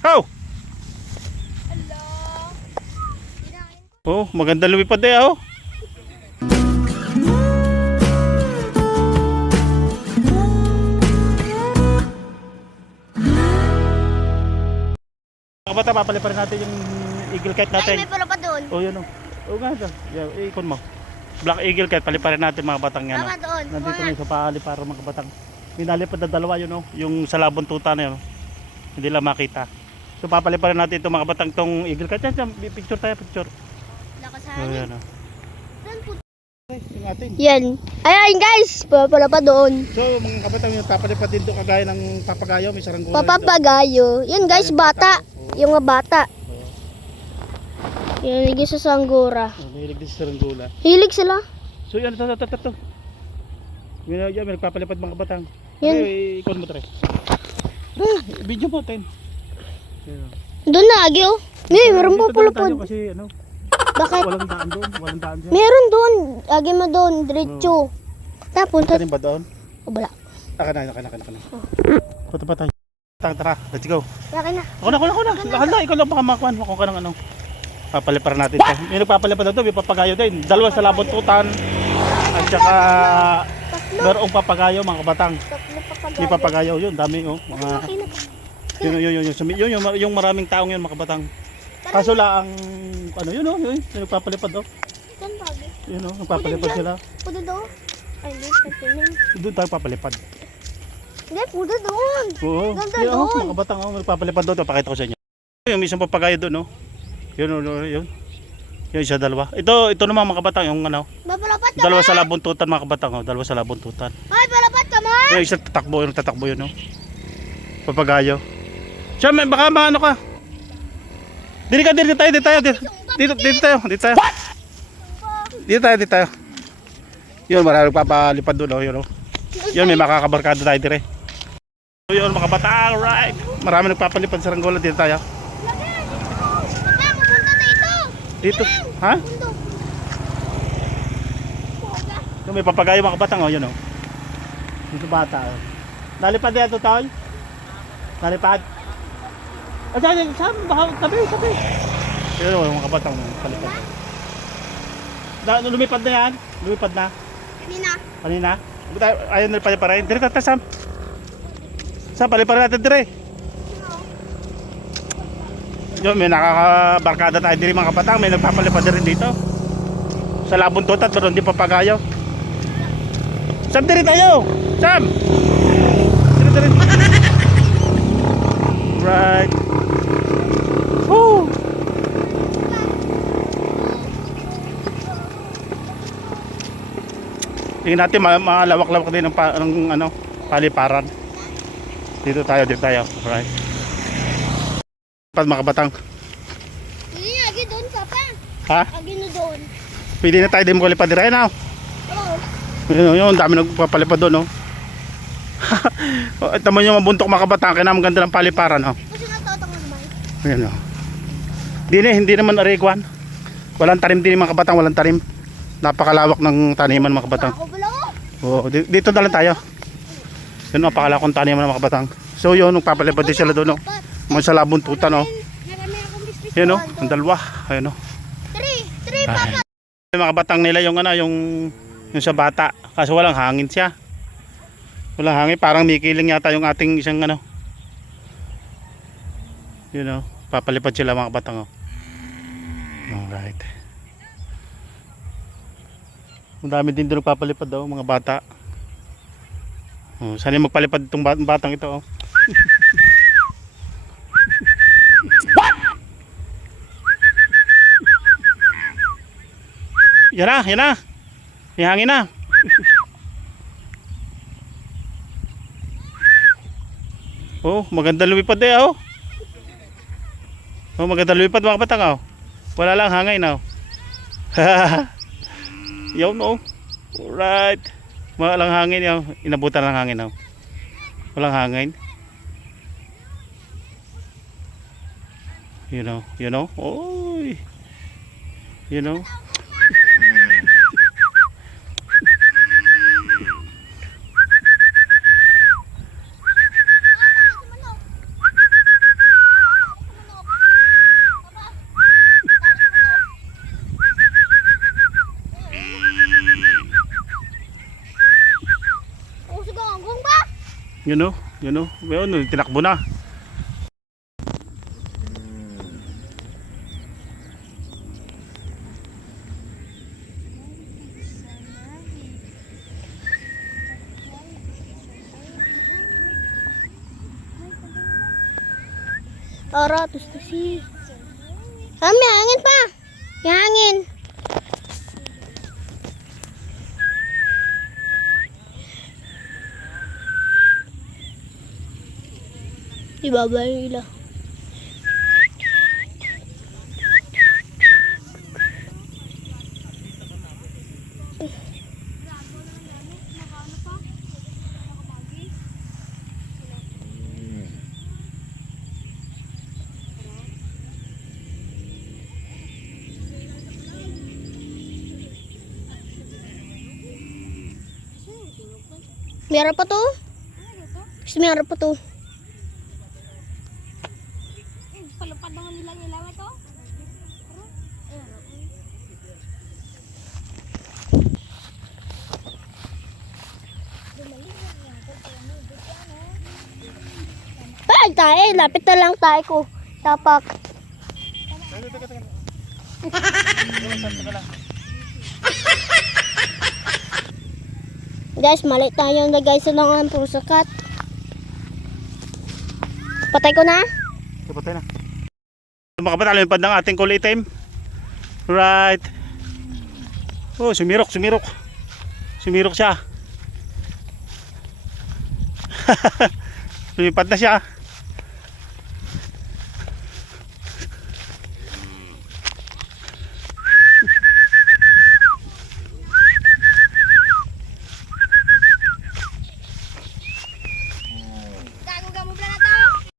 Oh! Hello. Oh, maganda lumipad eh oh. Mga bata, papaliparin natin yung eagle kite natin. Ay, may pala pa doon. Oh, yun oh. Oh, ganda. Ikon mo. Black eagle kite, paliparin natin mga batang yan. Baka doon. Nandito na yung sa palipar mga batang. Minalipad na dalawa yun oh. Yung sa labon tuta na yun. Hindi lang makita. So papaliparin natin itong mga batang tong eagle kite. Yan, picture tayo, picture. Lakas Oh, hangin. yan oh. Yung atin. Yan. Ayan guys, pala pa doon. So mga kabatang yung papalipad din doon kagaya ng papagayo. May saranggola. Papapagayo. Yan guys, bata. Yung mga bata. Yan, higit sa sanggura. Oh, mahilig din sa saranggola. Hilig sila. So yan, ito. May nagpapalipad mga kabatang. Yan. Okay, ikon mo tre. Video mo, ten. Doon na, agyo. May, meron pa pala po. Kasi ano, Bakit? walang daan doon. Walang daan dyan. Meron doon. Agyo mo doon, diretso. Tapos, Punta rin ba doon? wala. Taka na. Punta pa tayo. Tara, let's go. Laki na. Ako na. Lakad na, ikaw lang baka makuhan. Ako ka ng ano. Papalipar natin ito. May nagpapalipad na ito, may papagayo din. Dalawa sa labot tutan. At saka merong papagayo mga kabatang. May papagayo yun, dami oh. Mga yung maraming taong yun mga kabatang. Kaso lang ano yun oh, yun nagpapalipad oh. Saan bagay? Yun oh, nagpapalipad sila. Pudo doon. Ay, hindi. Continue. Doon tayo papalipad. Hindi, pudo doon. Oo. Ganda Yun, oh, doon. mga kabatang oh, nagpapalipad doon. Pakita ko sa inyo. Yung isang papagayo doon oh. Yun. Yung isa dalawa. Ito naman mga kabatang yung ano. Papalapat ka Dalawa mo. sa labuntutan mga kabatang oh. Dalawa sa labuntutan. Ay, palapat ka mo. Yung isa tatakbo yun oh. Papagayo. Siya, may baka maano ka. Dito tayo. Dito tayo. Yun, maraming papalipad doon oh. Yun oh. Yun, may makakabarkada tayo dire. So yun mga kabatang, alright. Marami nagpapalipad sa Ranggola. Dito tayo. Pupunta dito. Dito. Ha? Pundo. Yung may papagayo mga kabatang oh. Yun oh. Dito bata oh. Nalipad yan ito tayo. Nalipad. Saan? Baka tabi. Yun oh, mga kabatang palipad. Lumipad na yan? Lumipad na? Kanina? Ayaw nalipad pa rin. Dire ka Sam. Sam, paliparin natin dire. Yun, may nakakabarkada tayo dire mga kabatang. May nagpapalipad rin dito. Sa labon tutat, pero hindi papagayo. Sam, dire tayo! Sam! Dire. Right. Woo! Tingnan natin malawak-lawak din ng ano, paliparan. Dito tayo. Right. Mga kabatang. Hindi, agi doon ka pa. Ha? Agi na doon. Pwede na tayo din makalipad rin na. Oo. Yun, dami nagpapalipad doon, oh. Ito mo yung mabuntok mga kabatang, kaya naman ganda ng paliparan, oh. Kasi natotong naman. Ayan, oh. Hindi naman arigwan. Walang tanim din mga kabatang, walang tanim. Napakalawak ng taniman mga kabatang. Ako pala ko. Oo, dito na lang tayo. Yun, napakalawak ng taniman mga kabatang. So yun, nagpapalipad din sila doon, oh. Mga sa labuntutan, oh. Marami akong biscuit. Yan, oh, ang dalawa. Ayun, oh. Three, papa. Yung mga batang nila yung ano, yung sa bata. Kaso walang hangin siya. Walang hangin, parang mikiling yata yung ating isang ano. You know, papalipad sila mga batang, oh. Alright. Ang dami din doon papalipad daw, mga bata. Oh, sana magpalipad itong batang ito, oh. Yan na. May hangin na. Oh, maganda lumipad eh, oh. Oh, maganda lumipad mga batang, oh. Wala lang hangin, oh. Yun, oh. Alright. Walang hangin, oh. Inabutan ng hangin, oh. Walang hangin. You know. Oy. You know. Yun o. Yun, tinakbo na. Tara, tustusi. Ah, may hangin pa. May hangin. Ibaba nila. Meron pa to? Meron pa to. Palupad naman nila ilaw ito. Pag tayo, lapit na lang tayo ko. Tapak. Guys, mali tayo na guys sa lang ang pusakat. Patay ko na. Patay na. Mga kabataan, lumipad ng ating kulay itim. Right. Oh, sumirok siya. Lumipad na siya. Gago-gamo pala na to.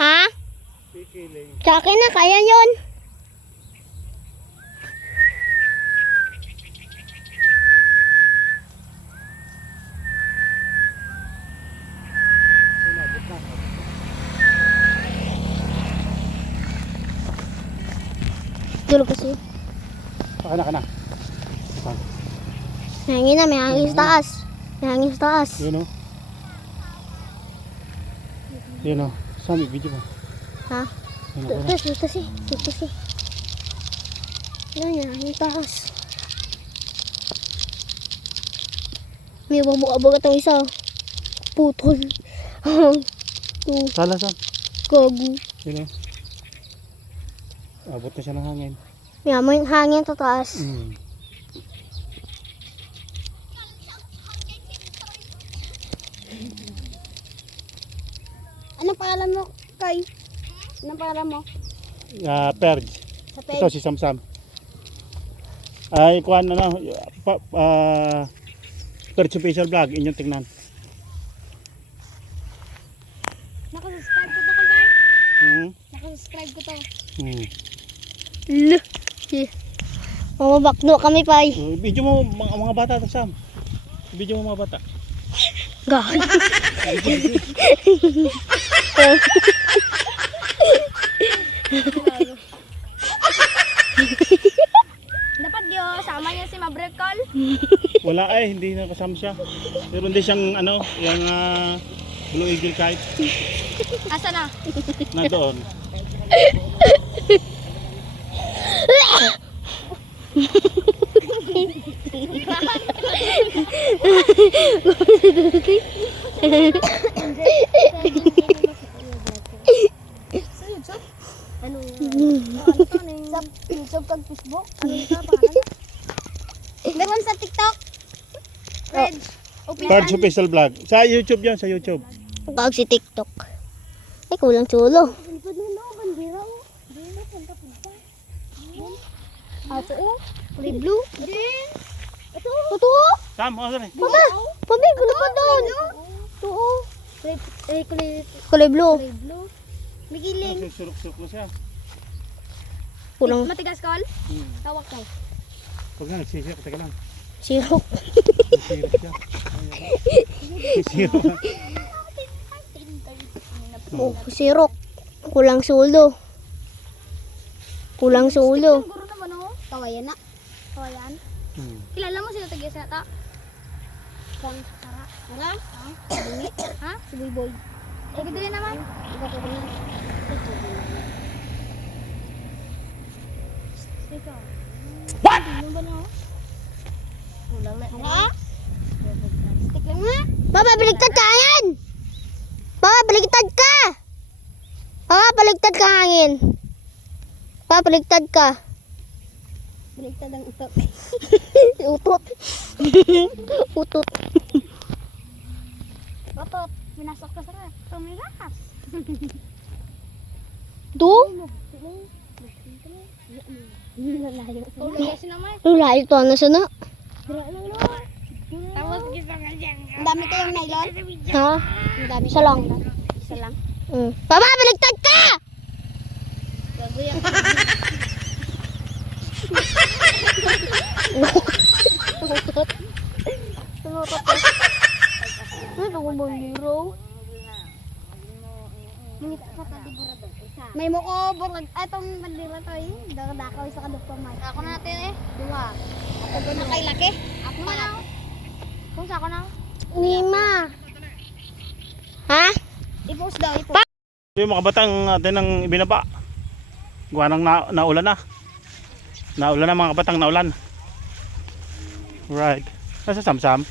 Ha? Sa akin na, kaya yun. Dulo kasi. Kana. May hangin sa taas. May hangin sa taas. Yun o. Sami, video mo. Ha? Ito si. Yan, hangin sa taas. May babuka-buka itong isa. Putol. Sala. Gago. Yun o. Abot na siya ng hangin. May hangin sa taas. Anong pangalan mo, Kay? Anong pangalan mo? Perj. Sa Ito si Samsam. Ay, kuhan na Perj official vlog. Inyong tingnan. Nakasubscribe ko to, Kay. Nakasubscribe ko to. Mamabakno kami pa. Video mo mga bata to, Sam. Video mo mga bata. Gago. Dapat sama niya si Mabrekol. Wala hindi na kasama siya. Pero hindi siyang yung Blue Eagle kite. Asa na? Na doon. Sa YouTube? Ano sa YouTube kag Facebook? Ano ka pangalan? Meron sa TikTok? Reg. Perj official vlog. Sa YouTube yan, sa YouTube. Gag si TikTok. Ay, kulang chulo. Ato kulay blue. Ito. Sam, sorry. Pabi, gulo pa doon. Ito. Kulay Kulay blue. blue. Migiling. Suruk-suruk na siya. Kulang Matigas kol? Tawak kol. Huwag na, nagsisirap. Teka lang. sirok. Nagsisirap siya. Nagsisirap. Oh, sirok. Kulang sa ulo. Kulang sa ulo. Siguro naman oh. Kawayan na. Kawayan. Hmm. Kilala mo sino taga sa ta? Kung Sara. Sara? Ha? Si Boy. Eh, ganda din naman. Ikaw ko rin. Ikaw. What? Yung ba na? Kulang na. Ha? Stick lang nga. Papa, baligtad ka hangin! Papa, baligtad ka! Papa, baligtad ka hangin! Papa, baligtad ka. Baliktad ang utot. Utot. Utot. Otot. Pinasok ka sa tumigas. Do? Lalayo. Lalayo si naman. Lula ito ano sana? Tapos gisa ka dyan. Ang dami kayong nylon? Ha? Ang dami Isa lang. Isa lang. Papa, baligtad ka! Bago yan. Utot. Tumutot ko. Ano kung bumiro? May muko burag. Etong bandira to eh. Dakaw isa ka doktor Mike. Ako natin eh. Duha. Ako ba na kay laki? Ako na. Kung sa ako na. Lima. Ha? I-post daw, i-post. So yung mga batang atin ang ibinaba. Gawa ng naulan na. Naulan na mga batang naulan. Right. Nasa Samsam.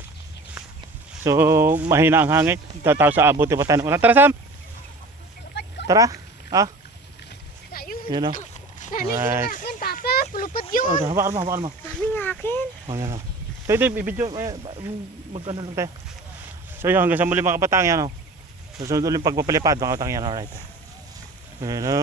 So mahina ang hangin. Tataw sa abot pa tayo. Tara Sam. Tara. Ah. Yan o. Right. Akin, Papa. Pulupad yun. Oh, bakal mo. Mami nga akin. Oh, yan o. Tayo din, i-video. Mag-ano lang tayo. So yun, hanggang sa muli mga batang yan o. Susunod ulit pagpapalipad mga batang yan. Alright. Hello.